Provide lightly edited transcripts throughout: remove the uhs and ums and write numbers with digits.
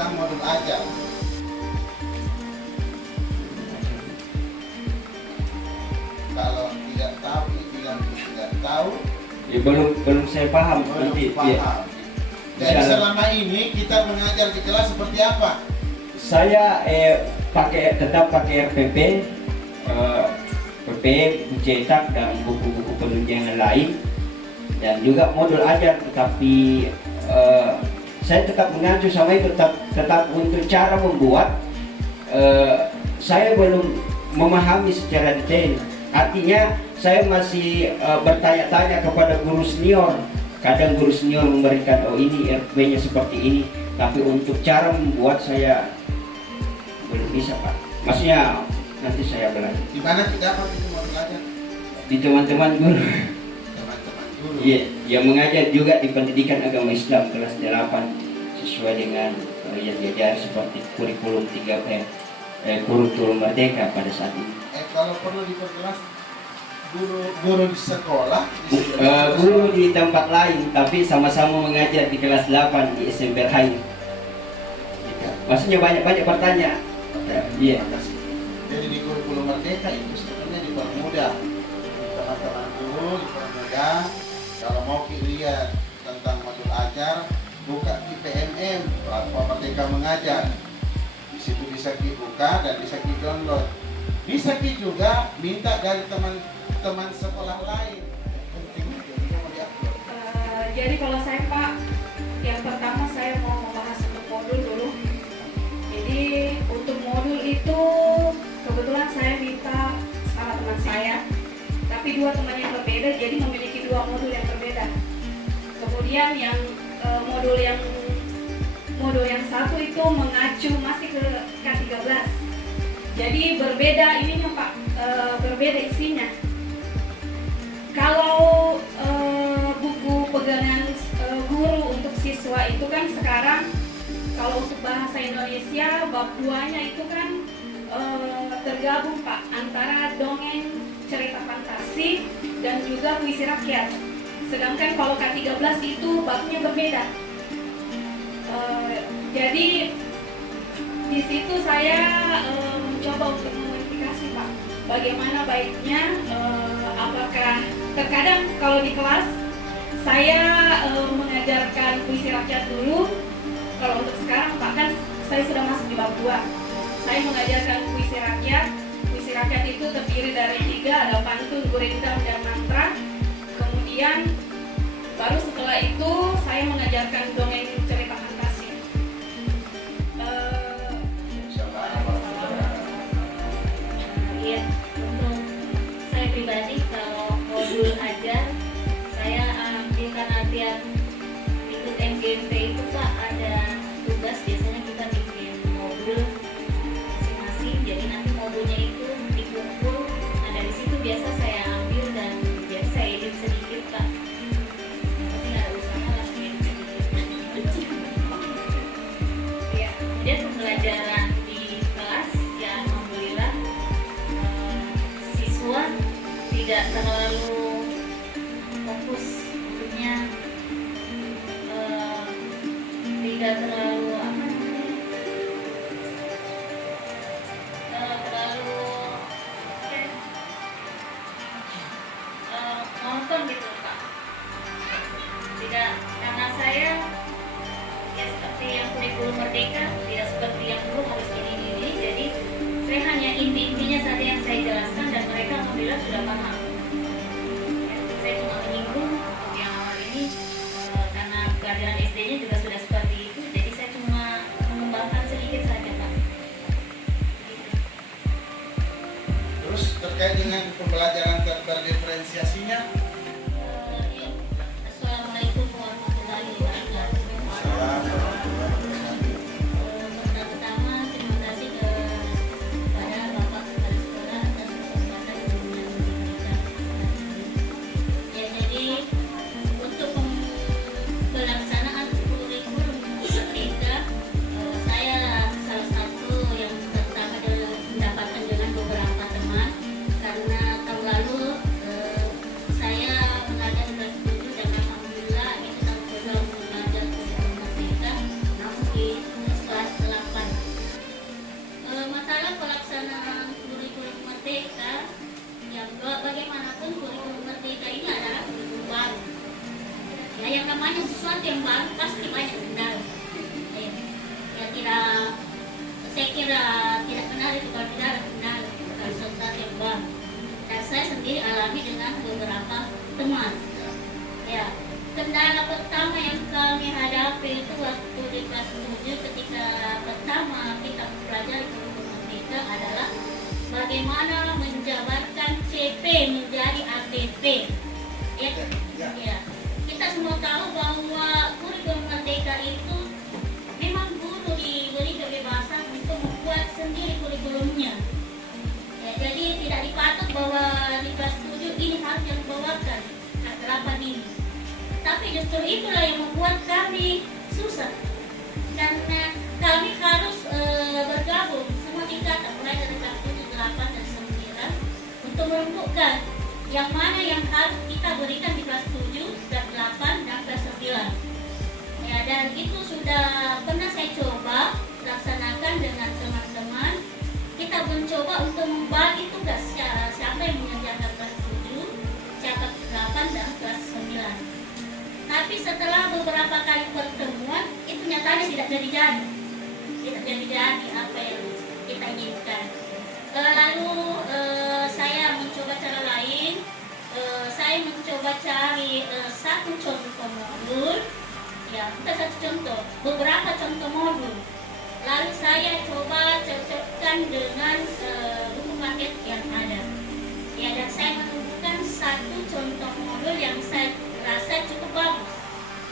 tentang modul ajar. Kalau tidak tahu, bilang tidak tahu. Ya, belum saya paham. Belum Nanti paham. ya. Jadi selama ini kita mengajar di kelas seperti apa? Saya tetap pakai RPP, PP, cetak dan buku-buku penunjang lain, dan juga modul ajar. Tetapi saya tetap mengacu sama itu, tetap untuk cara membuat saya belum memahami secara detail. Artinya saya masih bertanya-tanya kepada guru senior. Kadang guru senior memberikan, oh ini RP-nya seperti ini, tapi untuk cara membuat saya belum bisa, Pak. Maksudnya nanti saya belajar. Di mana kita dapat itu modul ajar? Di teman-teman guru. Teman-teman guru. Iya, yang mengajar juga di pendidikan agama Islam kelas 8 sesuai dengan yang diajar seperti kurikulum kurikulum Merdeka pada saat ini. Kalau perlu diperjelas, guru di sekolah, guru di tempat lain, tapi sama-sama mengajar di kelas 8 di SMP Rahayu. Maksudnya banyak bertanya. Iya. Jadi di kurikulum Merdeka itu sebenarnya dipermudah. Teman-teman guru dipermudah. Kalau mau lihat tentang modul ajar, buka di PMM, platform Merdeka Mengajar. Di situ bisa dibuka dan bisa di-download. Bisa juga minta dari teman-teman sekolah lain. Jadi kalau saya, Pak, yang pertama saya mau membahas untuk modul dulu. Jadi untuk modul itu kebetulan saya minta sama teman saya, tapi dua teman yang berbeda, jadi memiliki dua modul yang berbeda. Kemudian yang modul yang satu itu mengacu masih ke K13. Jadi berbeda ininya, Pak, berbeda isinya. Kalau buku pegangan guru untuk siswa itu kan sekarang, kalau untuk bahasa Indonesia bab 2-nya itu kan tergabung, Pak, antara dongeng cerita fantasi dan juga puisi rakyat. Sedangkan kalau K13 itu babnya berbeda. Jadi di situ saya mencoba untuk memodifikasi, Pak, bagaimana baiknya, apakah terkadang kalau di kelas saya mengajarkan puisi rakyat dulu. Kalau untuk sekarang, Pak, kan saya sudah masuk di bab 2. Saya mengajarkan puisi rakyat. Puisi rakyat itu terdiri dari 3, ada pantun, gurindam, dan mantra. Kemudian baru setelah itu saya mengajarkan dongeng cerita fantasi. Iya, untuk saya pribadi kalau modul ajar saya ambilkan latihan ikut MGMP itu, Pak, ada tugas biasanya kita bikin modul masing-masing. Jadi nanti modulnya itu dikumpul. Nah dari situ biasa saya ambil dan biasa saya edit sedikit, Pak. Tapi nggak ada usaha langsung edit sedikit. Ya, kemudian pembelajaran di kelas ya alhamdulillah siswa tidak terlalu fokus, maksudnya tidak terlalu monoton gitu, Pak. Tidak, karena saya ya seperti yang kurikulum Merdeka, tidak seperti yang dulu harus ini. Jadi saya hanya inti-intinya saja yang saya jelaskan dan mereka alhamdulillah sudah paham. Saya cuma menyinggung untuk yang awal ini karena kehadiran SD-nya juga sudah seperti itu, jadi saya cuma mengembangkan sedikit saja, Pak. Terus terkait dengan pembelajaran terdiferensiasinya, Assalamualaikum warahmatullahi wabarakatuh. Pertama-tama terima kasih kepada Bapak Kepala Sekolah atas kesempatan yang diberikan. Ya, jadi untuk pelaksanaan kurikulum Merdeka, saya salah satu yang pertama mendapatkan dengan beberapa teman, karena tahun lalu saya saya kira tidak benar itu, kalau tidak ada benar bukan sesuatu yang baru. Dan saya sendiri alami dengan beberapa teman. Ya, kendala pertama yang kami hadapi itu waktu di kelas 7 ketika pertama kita mempelajari kurikulum merdeka adalah bagaimana menjabarkan CP menjadi ATP. Ya. Kita semua tahu bahwa kurikulum merdeka itu memang guru diberi kebebasan untuk membuat sendiri kurikulumnya. Ya, jadi tidak dipatok bahwa di kelas 7 ini harus yang dibawakan kelas 8 ini. Tapi justru itulah yang membuat kami susah, karena kami harus bergabung semua tingkatan mulai dari kelas 7, 8 dan 9 untuk menentukan yang mana yang harus kita berikan di kelas 7, kelas 8 dan kelas 9. Ya, dan itu sudah pernah saya coba laksanakan dengan teman-teman. Kita mencoba untuk membagi tugas siapa yang mengerjakan kelas 7, siapa kelas 8 dan kelas 9. Tapi setelah beberapa kali pertemuan itu nyatanya tidak jadi apa yang kita inginkan. Lalu saya mencoba cara lain. Saya mencoba cari satu contoh modul, ya bukan satu contoh, beberapa contoh modul. Lalu saya coba cocokkan dengan buku paket yang ada. Ya, dan saya menemukan satu contoh modul yang saya rasa cukup bagus.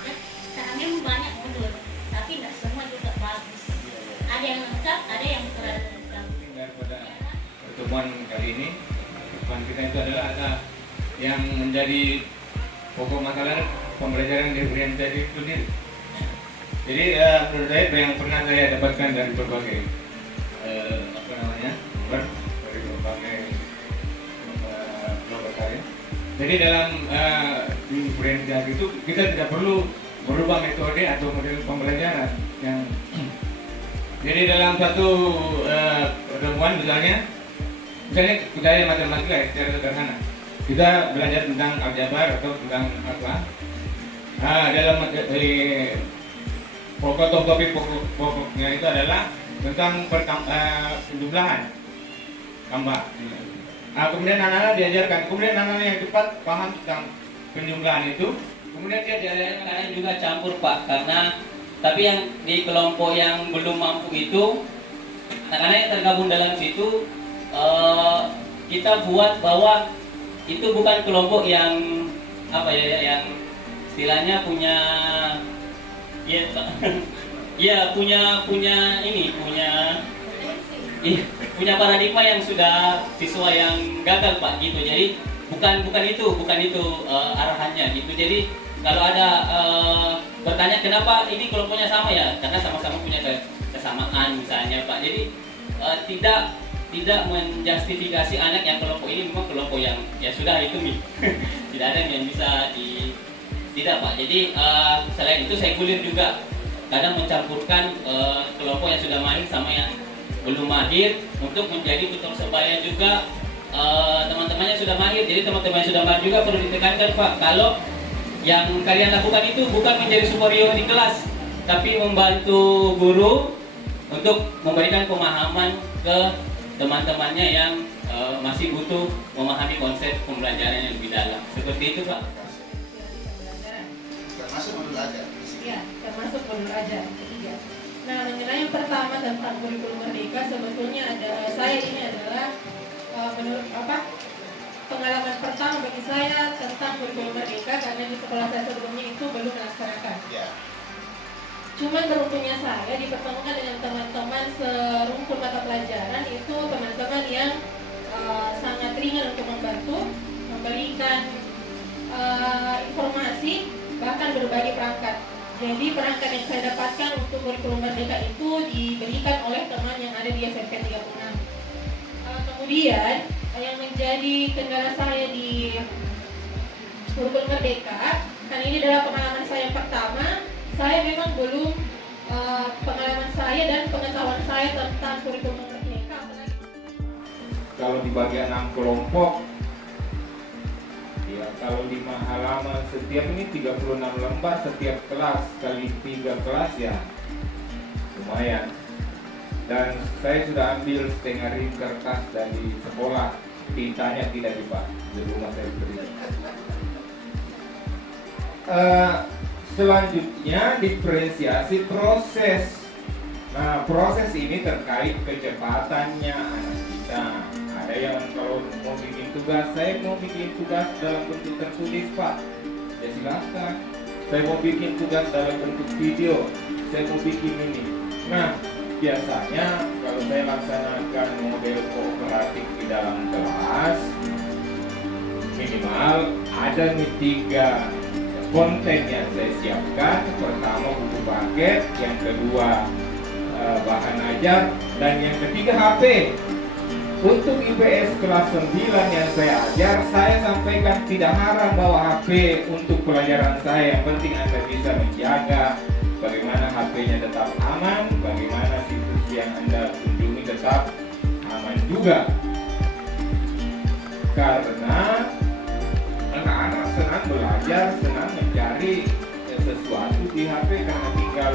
Ya, karena memang banyak modul, tapi tidak semua juga bagus. Ada yang lengkap, ada yang kurang lengkap. Daripada pertemuan kali ini, pertemuan kita itu adalah ada yang menjadi pokok masalah pembelajaran diferensiasi itu sendiri. Jadi menurut saya yang pernah saya dapatkan dari berbagai dari berbagai kelompok karya. Jadi dalam diferensiasi itu kita tidak perlu merubah metode atau model pembelajaran yang jadi dalam satu pertemuan misalnya budaya matematika ya, secara sederhana kita belajar tentang aljabar atau tentang apa dalam pokoknya itu adalah tentang penjumlahan tambah. Kemudian anak-anak diajarkan, kemudian anak-anak yang cepat paham tentang penjumlahan itu, kemudian dia diajarkan juga campur Pak, karena tapi yang di kelompok yang belum mampu itu anak-anak yang tergabung dalam situ kita buat bahwa itu bukan kelompok yang apa ya, yang istilahnya punya punya paradigma yang sudah siswa yang gagal Pak gitu. Jadi bukan itu arahannya gitu. Jadi kalau ada bertanya kenapa ini kelompoknya sama ya, karena sama-sama punya kesamaan misalnya Pak. Jadi tidak menjustifikasi anak yang kelompok ini memang kelompok yang ya sudah itu nih. Tidak ada yang bisa tidak Pak. Jadi selain itu saya kuliah juga kadang mencampurkan kelompok yang sudah mahir sama yang belum mahir untuk menjadi betul sebaya juga teman-temannya sudah mahir. Jadi teman-teman yang sudah mahir juga perlu ditekankan Pak, kalau yang kalian lakukan itu bukan menjadi superior di kelas, tapi membantu guru untuk memberikan pemahaman ke teman-temannya yang masih butuh memahami konsep pembelajaran yang lebih dalam. Seperti itu Pak. Termasuk modul ajar. Ya, termasuk modul ajar ketiga. Nah, mengenai yang pertama tentang kurikulum merdeka, sebetulnya saya ini adalah menurut pengalaman pertama bagi saya tentang kurikulum merdeka, karena di sekolah saya sebelumnya itu belum melaksanakan. Ya. Cuman beruntungnya saya dipertemukan dengan teman-teman serumpun mata pelajaran, itu teman-teman yang sangat ringan untuk membantu, memberikan informasi, bahkan berbagi perangkat. Jadi perangkat yang saya dapatkan untuk kurikulum merdeka itu diberikan oleh teman yang ada di SMP 36. Kemudian yang menjadi kendala saya di kurikulum merdeka, kan ini adalah pengalaman saya yang pertama. Saya memang belum pengalaman saya dan pengetahuan saya tentang kurikulum merdeka. kalau dibagi 6 kelompok ya, kalau 5 halaman setiap ini 36 lembar setiap kelas kali 3 kelas ya lumayan. dan saya sudah ambil setengah rim kertas dari sekolah, tintanya tidak Pak, di rumah saya beri. Selanjutnya diferensiasi proses. Nah, proses ini terkait kecepatannya anak kita. Ada yang kalau mau bikin tugas, saya mau bikin tugas dalam bentuk tertulis Pak, ya silahkan. Saya mau bikin tugas dalam bentuk video, saya mau bikin ini. Nah, biasanya kalau saya laksanakan model kooperatif di dalam kelas, minimal ada nih 3 konten yang saya siapkan. Pertama buku paket, yang kedua bahan ajar, dan yang ketiga HP. Untuk IPS kelas 9 yang saya ajar, saya sampaikan tidak haram bawa HP untuk pelajaran saya. Yang penting Anda bisa menjaga bagaimana HP-nya tetap aman, bagaimana situs yang Anda kunjungi tetap aman juga. Karena anak-anak senang belajar, senang mencari sesuatu di HP, karena tinggal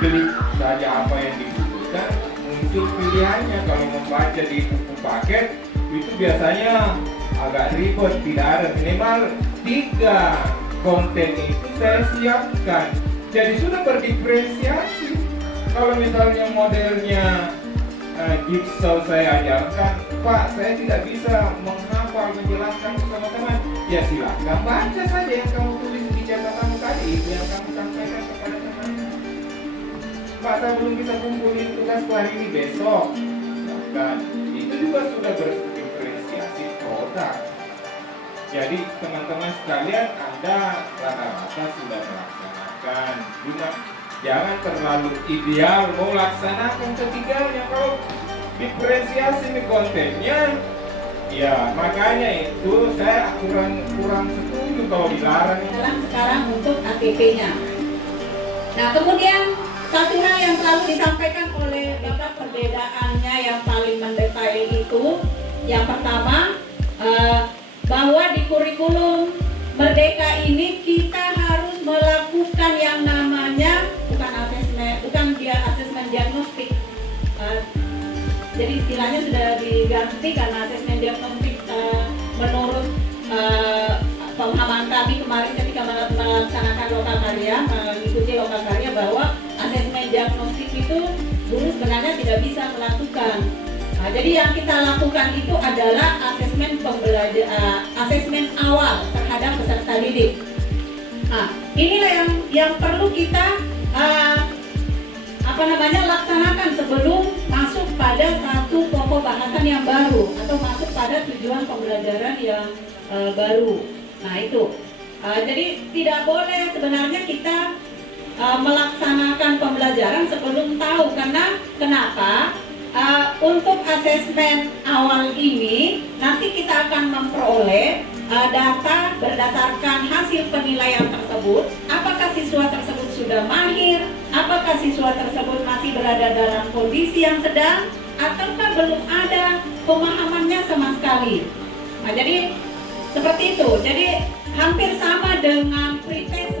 klik saja apa yang dibutuhkan, muncul pilihannya. Kalau membaca di buku paket itu biasanya agak ribet, tidak ada. Minimal 3 konten itu saya siapkan, jadi sudah berdiferensiasi. Kalau misalnya modelnya jigsaw saya ajarkan, Pak saya tidak bisa menghafal menjelaskan sama teman, ya silahkan baca saja yang kamu tulis di catatan tadi, itu yang kamu sampaikan kepada teman. Pak saya belum bisa kumpulin tugas hari ini, besok. Nah, itu juga sudah berdiferensiasi produk. Jadi teman-teman sekalian, Anda rata-rata sudah melaksanakan. Cuma jangan terlalu ideal mau laksanakan ketiganya. Kalau diferensiasi nih kontennya, ya makanya itu saya kurang setuju kalau dilarang. Sekarang untuk ATP-nya. Nah kemudian satu hal yang selalu disampaikan oleh Bapak, perbedaannya yang paling mendetail itu, yang pertama bahwa di kurikulum Merdeka ini kita harus melakukan yang namanya bukan asesmen diagnostik. Jadi istilahnya sudah diganti karena asesmen diagnostik menurut pemahaman kami kemarin ketika melaksanakan lokal karya, mengikuti lokal karya, bahwa asesmen diagnostik itu guru sebenarnya tidak bisa melakukan. Nah, jadi yang kita lakukan itu adalah asesmen asesmen awal terhadap peserta didik. Nah, inilah yang perlu kita laksanakan sebelum masuk pada satu pokok bahasan yang baru atau masuk pada tujuan pembelajaran yang baru. Nah itu, jadi tidak boleh sebenarnya kita melaksanakan pembelajaran sebelum tahu. Karena kenapa? Untuk asesmen awal ini nanti kita akan memperoleh data berdasarkan hasil penilaian tersebut. Apakah siswa tersebut sudah mahir? Apakah siswa tersebut masih berada dalam kondisi yang sedang? Ataukah belum ada pemahamannya sama sekali? Nah, jadi seperti itu. Jadi hampir sama dengan pretest